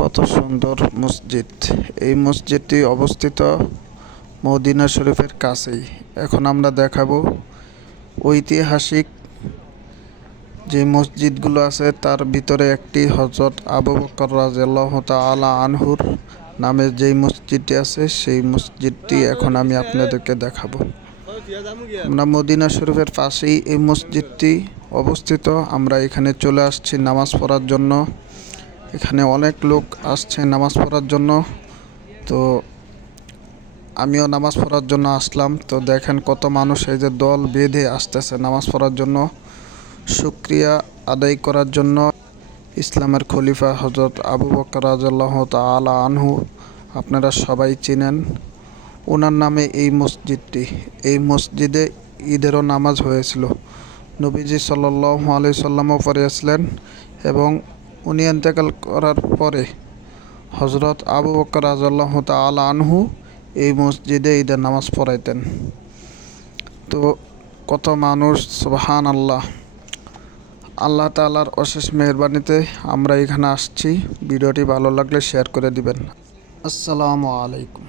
কত সুন্দর মসজিদ। এই মসজিদটি অবস্থিত মদিনা শরীফের কাছেই। এখন আমরা দেখাবো ঐতিহাসিক যে মসজিদগুলো আছে তার ভিতরে একটি হযরত আবু বকর রাদিয়াল্লাহু তাআলা আনহুর নামে যেই মসজিদটি আছে সেই মসজিদটি এখন আমি আপনাদেরকে দেখাবো। আমরা মদিনা শরীফের পাশেই এই মসজিদটি অবস্থিত। আমরা এখানে চলে আসছি নামাজ পড়ার জন্য। এখানে অনেক লোক আসছে নামাজ পড়ার জন্য, তো আমিও নামাজ পড়ার জন্য আসলাম। তো দেখেন কত মানুষ এই যে দল বেঁধে আসতেছে নামাজ পড়ার জন্য, শুকরিয়া আদায় করার জন্য। ইসলামের খলিফা হযরত আবু বকর রাদিয়াল্লাহু তাআলা আনহু আপনারা সবাই চিনেন, ওনার নামে এই মসজিদটি। এই মসজিদে ঈদেরও নামাজ হয়েছিল। নবীজি সাল্লাল্লাহু আলাইহি সাল্লামও পড়িয়েছিলেন এবং উনি ইন্তেকাল করার পরে হযরত আবু বকর রাদিয়াল্লাহু তাআলা আনহু এই মসজিদে ঈদের নামাজ পড়াইতেন। তো কত মানুষ, সুবহানাল্লাহ। আল্লাহ তাআলার অশেষ মেহেরবানিতে আমরা এখানে আসছি। ভিডিওটি ভালো লাগলে শেয়ার করে দিবেন। আসসালামু আলাইকুম।